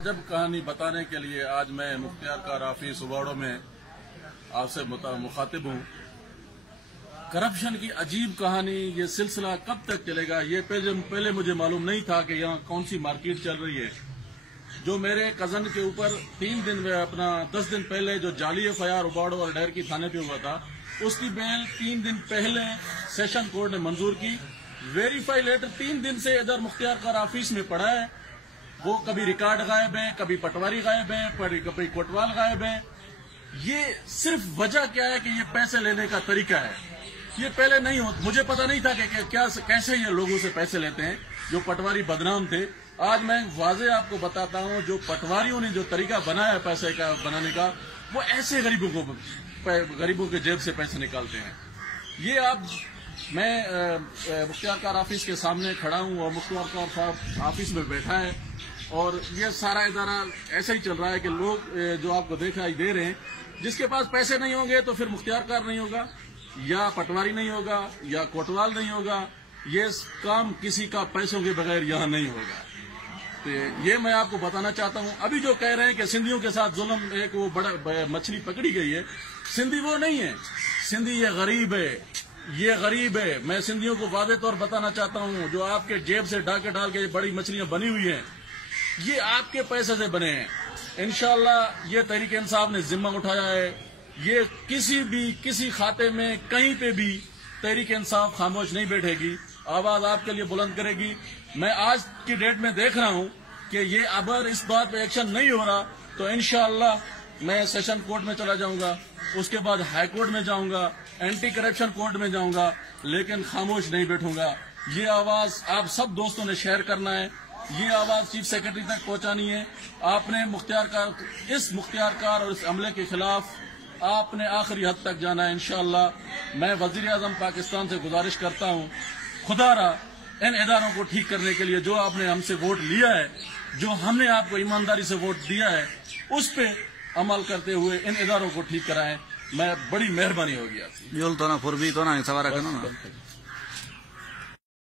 जब कहानी बताने के लिए आज मैं मुख्तियार कार ऑफिस उबाड़ो में आपसे मुखातिब हूँ। करप्शन की अजीब कहानी, ये सिलसिला कब तक चलेगा, ये पहले मुझे मालूम नहीं था कि यहाँ कौन सी मार्केट चल रही है। जो मेरे कजन के ऊपर 10 दिन पहले जो जाली एफआईआर उबाड़ो और डैर की थाने पे हुआ था, उसकी बेल 3 दिन पहले सेशन कोर्ट ने मंजूर की। वेरीफाई लेटर 3 दिन से इधर मुख्तियार कार ऑफिस में पड़ा है। वो कभी रिकॉर्ड गायब है, कभी पटवारी गायब है, कभी कोतवाल गायब है। ये सिर्फ वजह क्या है कि ये पैसे लेने का तरीका है। ये पहले नहीं होता, मुझे पता नहीं था कि कैसे ये लोगों से पैसे लेते हैं। जो पटवारी बदनाम थे, आज मैं वाजे आपको बताता हूँ, जो पटवारियों ने जो तरीका बनाया पैसे का बनाने का, वो ऐसे गरीबों के जेब से पैसे निकालते हैं। ये मैं मुख्तियार कार ऑफिस के सामने खड़ा हूँ और मुख्तियार कार साहब ऑफिस में बैठा है और ये सारा इदारा ऐसा ही चल रहा है कि लोग जो आपको दिखाई दे रहे हैं, जिसके पास पैसे नहीं होंगे तो फिर मुख्तियार कार नहीं होगा, या पटवारी नहीं होगा, या कोतवाल नहीं होगा। ये काम किसी का पैसों के बगैर यहाँ नहीं होगा। तो ये मैं आपको बताना चाहता हूँ। अभी जो कह रहे हैं कि सिंधियों के साथ जुल्म, एक वो बड़ा मछली पकड़ी गई है, सिंधी वो नहीं है। सिंधी ये गरीब है, ये गरीब है। मैं सिंधियों को वादे तौर बताना चाहता हूँ, जो आपके जेब से डाके डाल के बड़ी मछलियां बनी हुई हैं, ये आपके पैसे से बने हैं। इंशाअल्लाह ये तहरीक इंसाफ ने जिम्मा उठाया है। ये किसी खाते में कहीं पे भी तहरीक इंसाफ खामोश नहीं बैठेगी, आवाज आपके लिए बुलंद करेगी। मैं आज की डेट में देख रहा हूँ कि ये अगर इस बात पे एक्शन नहीं हो रहा तो इंशाअल्लाह मैं सेशन कोर्ट में चला जाऊंगा, उसके बाद हाई कोर्ट में जाऊंगा, एंटी करप्शन कोर्ट में जाऊंगा, लेकिन खामोश नहीं बैठूंगा। ये आवाज आप सब दोस्तों ने शेयर करना है, ये आवाज चीफ सेक्रेटरी तक पहुंचानी है। आपने इस मुख्तियार कार और इस अमले के खिलाफ आपने आखिरी हद तक जाना है। इंशाअल्लाह मैं वजीर आजम पाकिस्तान से गुजारिश करता हूँ, खुदारा इन इदारों को ठीक करने के लिए जो आपने हमसे वोट लिया है, जो हमने आपको ईमानदारी से वोट दिया है, उस पे अमल करते हुए इन इदारों को ठीक कराएं। मैं बड़ी मेहरबानी होगी आपकी।